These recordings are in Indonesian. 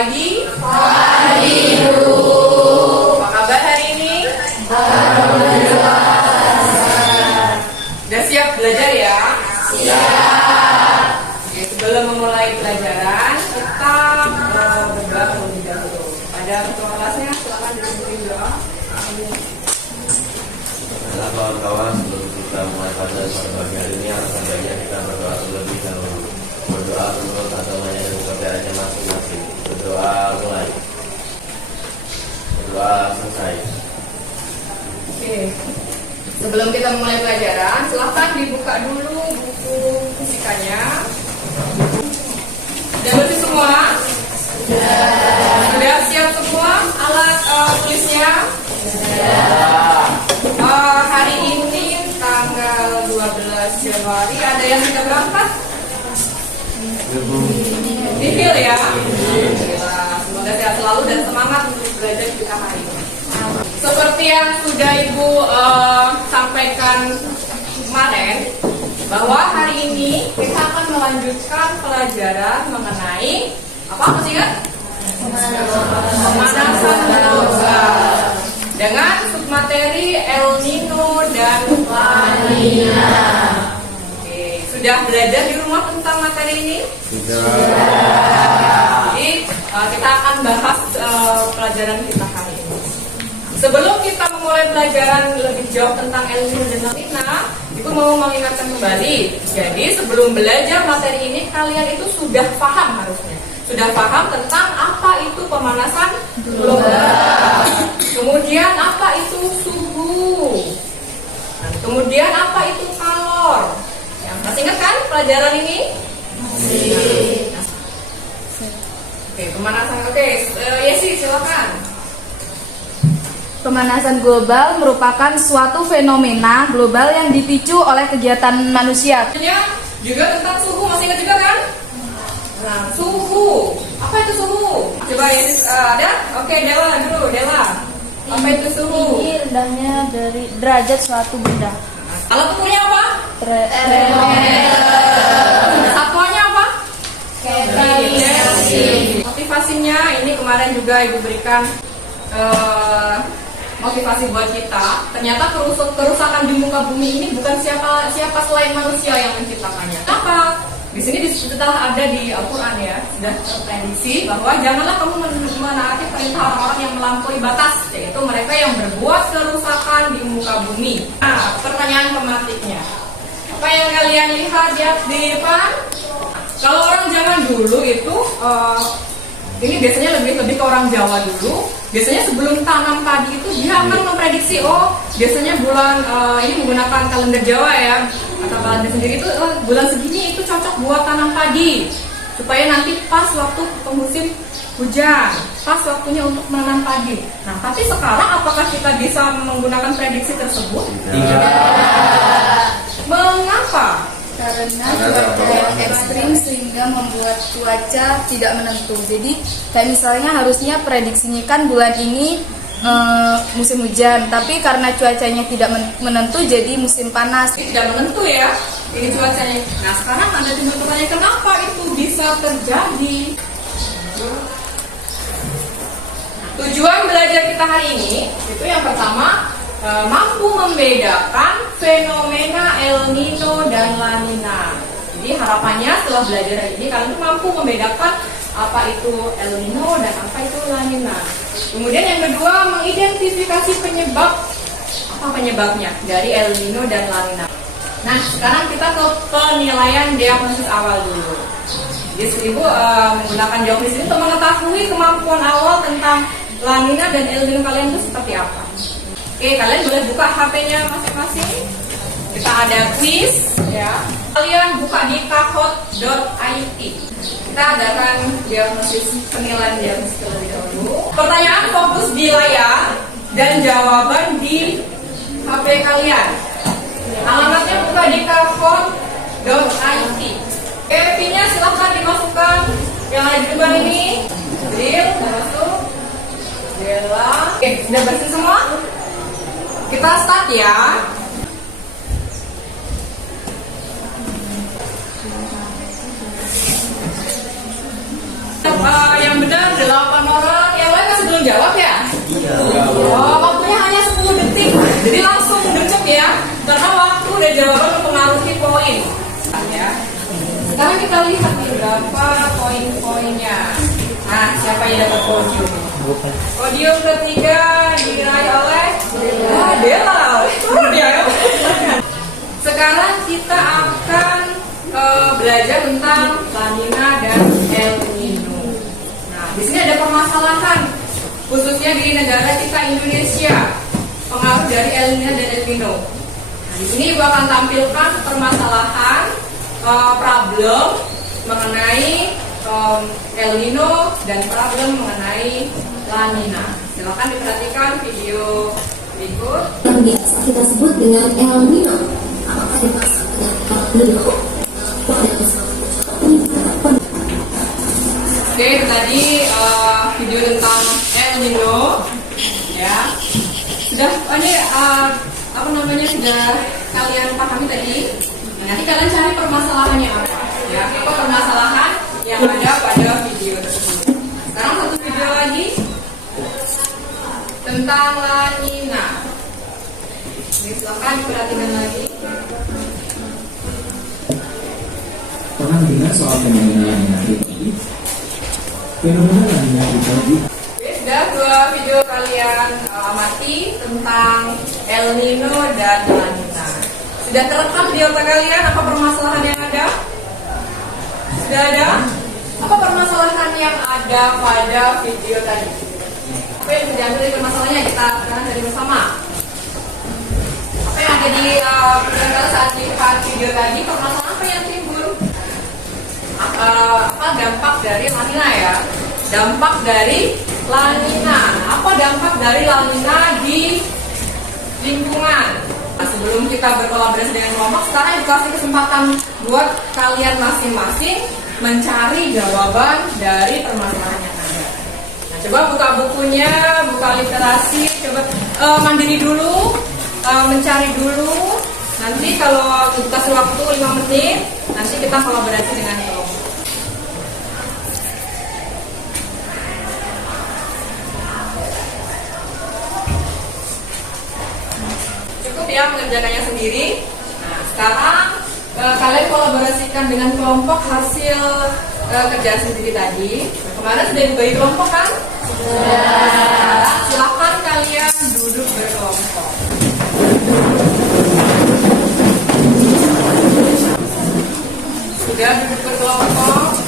pagi. Pagi, Bu. Apa kabar hari ini? Alhamdulillah. Sudah siap belajar ya? Siap. Oke, sebelum memulai pelajaran, kita berdoa terlebih dahulu. Pada ketua kelasnya, silakan dipimpin doa. Kawan-kawan, sebelum kita mulai pada pagi hari ini, alangkah baiknya kita berdoa terlebih dahulu. Berdoa menurut agamanya dan kepercayaannya masing-masing. Berdoa mulai. Berdoa selesai. Oke. Sebelum kita memulai pelajaran, silahkan dibuka dulu buku fisikanya. Sudah bersih semua? Sudah siap semua alat tulisnya? Hari ini tanggal 12 Januari ada yang tidak berangkat? Dipil ya? Semoga sehat selalu dan semangat untuk belajar kita hari ini. Seperti yang sudah Ibu sampaikan kemarin, bahwa hari ini kita akan melanjutkan pelajaran mengenai apa masih ingat? Pemanasan global dengan submateri El Nino dan La Nina. Oke, sudah belajar di rumah tentang materi ini? Sudah. Jadi kita akan bahas pelajaran kita hari ini. Sebelum kita memulai pelajaran lebih jauh tentang El Nino dan La Nina, Ibu mau mengingatkan kembali. Jadi sebelum belajar materi ini, kalian itu sudah paham harusnya. Sudah paham tentang apa itu pemanasan global. Kemudian apa itu suhu. Kemudian apa itu kalor. Masih ingat kan pelajaran ini? Masih. Oke, pemanasan. Oke, Yesi silakan. Pemanasan global merupakan suatu fenomena global yang dipicu oleh kegiatan manusia. Juga tentang suhu, masih ingat juga kan? Nah, suhu. Apa itu suhu? Coba Yesi ada? Oke, Dewa dulu, Dewa. Apa itu suhu? Tinggi rendahnya dari derajat suatu benda. Alat ukurnya apa? Termometer. Satuannya apa? Kelvin. Motivasinya ini kemarin juga Ibu berikan motivasi buat kita. Ternyata kerusakan di muka bumi ini bukan siapa selain manusia yang menciptakannya. Apa? Di sini sudah ada di Al-Quran ya, sudah terprediksi bahwa janganlah kamu menaati perintah orang-orang yang melampaui batas, yaitu mereka yang berbuat kerusakan di muka bumi. Nah, pertanyaan pematiknya, apa yang kalian lihat di depan? Kalau orang zaman dulu itu, ini biasanya lebih ke orang Jawa dulu. Biasanya sebelum tanam padi itu dia akan memprediksi, biasanya bulan ini menggunakan kalender Jawa ya, atau kalender sendiri itu bulan segini itu cocok buat tanam padi, supaya nanti pas waktu musim hujan, pas waktunya untuk menanam padi. Nah, tapi sekarang apakah kita bisa menggunakan prediksi tersebut? Tidak. Mengapa? Karena cuaca yang ekstrim sehingga membuat cuaca tidak menentu. Jadi kayak misalnya harusnya prediksinya kan bulan ini musim hujan, tapi karena cuacanya tidak menentu jadi musim panas. Tidak menentu ya ini cuacanya. Nah, sekarang Anda timbul pertanyaan, kenapa itu bisa terjadi? Tujuan belajar kita hari ini itu yang pertama, mampu membedakan fenomena El Nino dan La Nina. Jadi harapannya setelah belajar hari ini kalian mampu membedakan apa itu El Nino dan apa itu La Nina. Kemudian yang kedua, mengidentifikasi apa penyebabnya dari El Nino dan La Nina. Nah, sekarang kita ke penilaian diagnosis awal dulu. Jadi Ibu menggunakan diagnosis ini untuk mengetahui kemampuan awal tentang La Nina dan El Nino kalian itu seperti apa. Oke, kalian boleh buka HP-nya masing-masing. Kita ada quiz ya. Kalian buka di kahot.it. Kita adakan diagnosis penilaian diagnosis terlebih dahulu. Pertanyaan fokus di layar dan jawaban di HP kalian. Alamatnya buka di kahot.it. Oke, PIN-nya silahkan dimasukkan. Yang ada di depan ini. Deal, masuk. Bella. Oke, sudah bersih semua? Kita start ya. Yang benar 8 jawab ya? Iya. Oh, waktunya hanya 10 detik. Jadi langsung gercep ya. Karena waktu dan jawaban mempengaruhi poin. Ya. Sekarang kita lihat nih berapa poin-poinnya. Nah, siapa yang dapat podium? Podium ketiga diraih oleh Dela. Ya. Sekarang kita akan belajar tentang La Nina dan El Nino. Nah, di sini ada permasalahan, khususnya di negara kita Indonesia, pengaruh dari El Nino dan El Nino. Nah, di sini Ibu akan tampilkan permasalahan, problem mengenai El Nino dan problem mengenai La Nina. Silakan diperhatikan video berikut. Yang biasa kita sebut dengan El Nino. Apakah dimaksud dengan El Nino? Oke, tadi video tentang El Nino, ya. Sudah, sudah kalian pahami tadi. Nanti kalian cari permasalahannya apa, ya? Apa permasalahan yang ada pada video tersebut? Sekarang satu video lagi tentang La Nina. Ini silakan diperhatikan lagi. Pernah dengar soal fenomena La Nina ini? Fenomena La Nina dibagi. Sudah dua video kalian amati tentang El Nino dan La Nina. Sudah terekam di otak kalian apa permasalahan yang ada? Sudah ada? Apa permasalahan yang ada pada video tadi? Apa yang diambil dari permasalahannya? Kita akan cari bersama. Apa yang ada di pikiran saat dilihat video tadi? Permasalahan apa yang timbul? Apa dampak dari La Nina ya? Dampak dari La Nina. Apa dampak dari La Nina di lingkungan? Nah, sebelum kita berkolaborasi dengan kelompok, sekarang dikasih kesempatan buat kalian masing-masing mencari jawaban dari permasalahan yang ada. Nah, coba buka bukunya, buka literasi, coba mandiri dulu, mencari dulu. Nanti kalau dikasih waktu 5 menit, nanti kita kolaborasi dengan kelompok. Ya, mengerjakannya sendiri. Nah, sekarang kalian kolaborasikan dengan kelompok hasil kerjaan sendiri tadi. Kemarin sudah dibagi kelompok kan? Sudah. Silakan kalian duduk berkelompok. Sudah duduk berkelompok.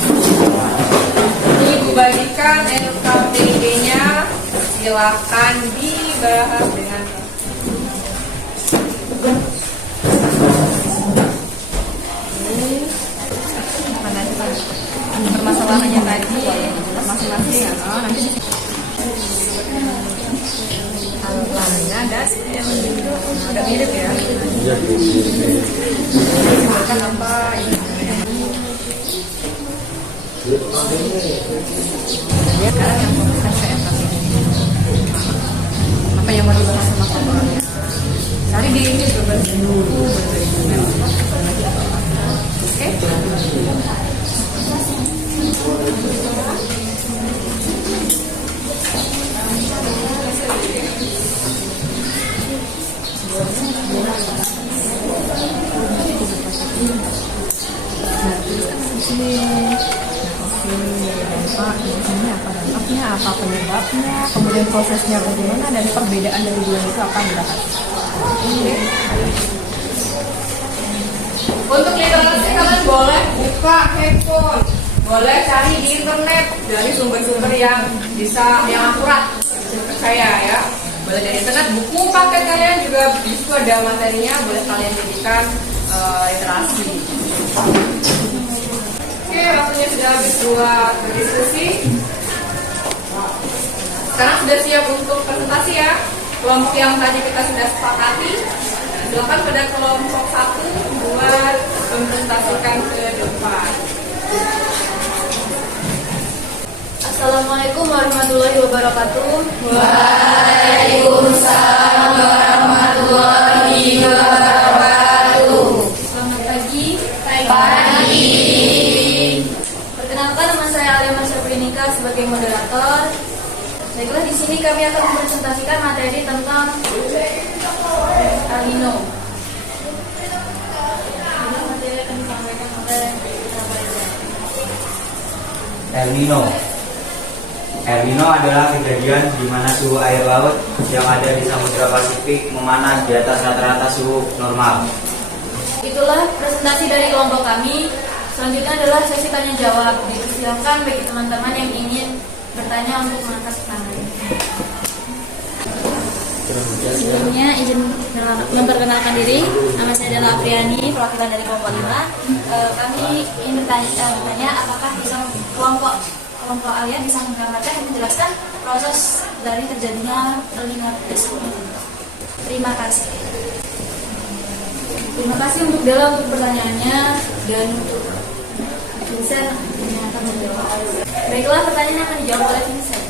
Ini Ibu bagikan LKPD-nya. Silakan dibahas dengan permasalahannya tadi masing-masing nanti La Nina dan El Nino udah mirip ya. Silakan apa ini? Dia sekarang yang fokuskan ke apa yang mau dibahas sama kelompoknya. Cari di ini berbagi buku, berbagi email, oke? Apa penyebabnya, kemudian prosesnya bagaimana, dan perbedaan dari dua itu akan dibahas. Untuk literasi kalian boleh buka handphone, boleh cari di internet dari sumber-sumber yang bisa yang akurat, percaya ya. Boleh dari internet, buku paket kalian juga bisa ada materinya, boleh kalian jadikan literasi. Oke, waktunya sudah habis buat berdiskusi. Sekarang sudah siap untuk presentasi ya. Kelompok yang tadi kita sudah sepakati, silakan pada kelompok 1 buat mempresentasikan ke depan. Assalamualaikum warahmatullahi wabarakatuh. Waalaikumsalam warahmatullahi wabarakatuh. Selamat pagi. Pagi. Perkenalkan, nama saya Alia Masyaprinika sebagai moderator. Baiklah, di sini kami akan mempresentasikan materi tentang El Nino. Materi akan disampaikan oleh El Nino. El Nino adalah kejadian di mana suhu air laut yang ada di Samudra Pasifik memanas di atas rata-rata suhu normal. Itulah presentasi dari kelompok kami. Selanjutnya adalah sesi tanya jawab. Dipersilakan bagi teman-teman yang ingin bertanya untuk mengangkat tangan. Sebelumnya izin memperkenalkan diri. Nama saya adalah Apriani, perwakilan dari kelompok 5. Kami ingin bertanya apakah bisa kelompok kalian bisa menggambarkan dan menjelaskan proses dari terjadinya El Nino tersebut. Terima kasih. Terima kasih untuk Dela untuk pertanyaannya dan untuk Vincent yang akan menjawab. Baiklah, pertanyaan yang akan dijawab oleh Vincent.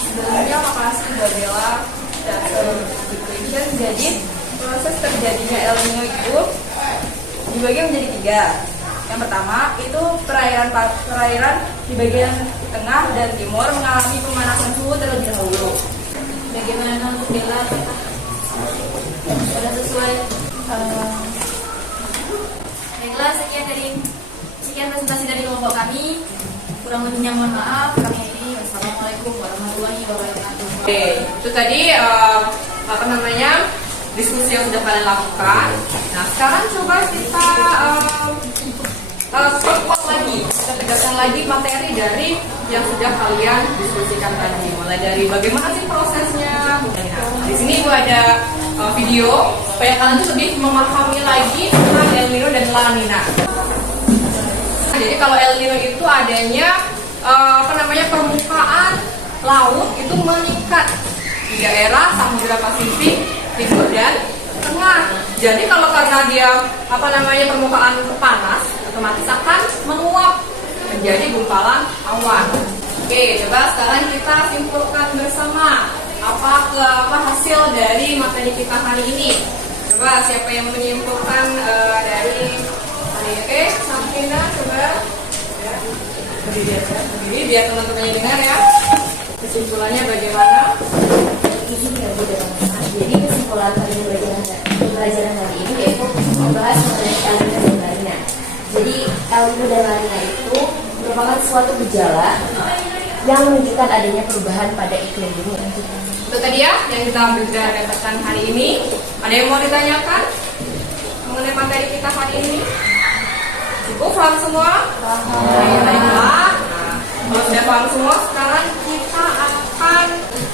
Sebelumnya makasih buat Bella dan Vincent. Jadi proses terjadinya El Nino itu dibagi menjadi 3. Yang pertama itu perairan di bagian tengah dan timur mengalami pemanasan suhu terlebih dahulu. Bagaimana untuk Dela? Sudah sesuai. Baiklah, sekian presentasi dari kelompok kami. Kurang lebihnya mohon maaf. Kami akhiri. Wassalamualaikum warahmatullahi wabarakatuh. Oke, itu tadi diskusi yang sudah kalian lakukan. Nah, sekarang coba kita perkuat lagi, kita tegaskan lagi materi dari yang sudah kalian diskusikan tadi. Mulai dari bagaimana sih prosesnya. Nah, di sini gue ada video supaya kalian tuh lebih memahami lagi tentang El Nino dan La Nina. Jadi kalau El Nino itu adanya permukaan laut itu meningkat di daerah Samudra Pasifik timur dan tengah. Jadi kalau karena dia permukaan panas, otomatis akan menguap menjadi gumpalan awan. Oke, coba sekarang kita simpulkan bersama apa hasil dari materi kita hari ini. Coba siapa yang menyimpulkan dari hari ini? Oke, Sabrina coba. Berdiri biar teman-temannya dengar ya. Kesimpulannya bagaimana? Jadi kesimpulan pelajaran hari ini yaitu membahas mengenai El Nino dan La Nina. Jadi El Nino dan La Nina itu merupakan suatu gejala yang menunjukkan adanya perubahan pada iklim bumi. Itu tadi ya yang kita dapatkan hari ini. Ada yang mau ditanyakan mengenai materi kita hari ini? Cukup paham semua? Baiklah. Nah, kalau sudah paham semua, sekarang kita akan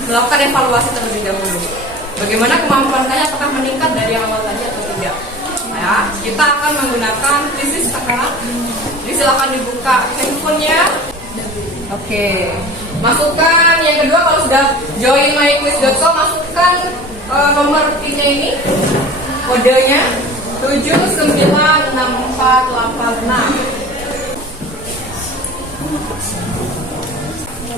melakukan evaluasi terlebih dahulu. Bagaimana kemampuan kalian, apakah meningkat dari yang awal tadi atau tidak? Nah, ya, kita akan menggunakan krisis sekarang. Jadi silakan dibuka handphonenya. Oke. Masukkan yang kedua kalau sudah join myquiz.com, masukkan nomor PIN-nya ini, kodenya 796486.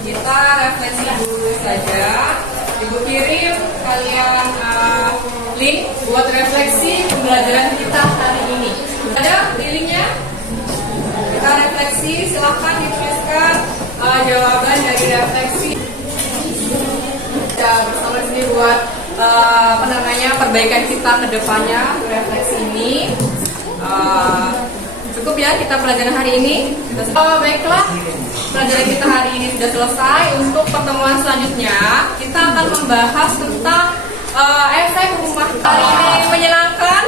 Kita refleksi dulu saja. Ibu kirim kalian link buat refleksi pembelajaran kita hari ini. Ada linknya? Kita refleksi, silahkan dituliskan jawaban dari refleksi. Kita bersama sini buat perbaikan kita ke depannya refleksi ini. Cukup ya kita pelajaran hari ini. Baiklah, pelajaran kita hari ini sudah selesai. Untuk pertemuan selanjutnya kita akan membahas tentang efek rumah. Hari ini menyenangkan?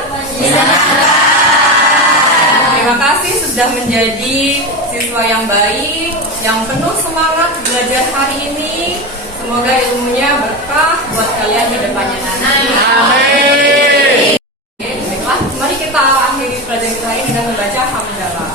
Terima kasih sudah menjadi siswa yang baik, yang penuh semangat belajar hari ini. Semoga ilmunya berkah buat kalian di depannya nanti. Amin. Baiklah, mari kita akhiri pelajaran kita ini dengan membaca hamdalah.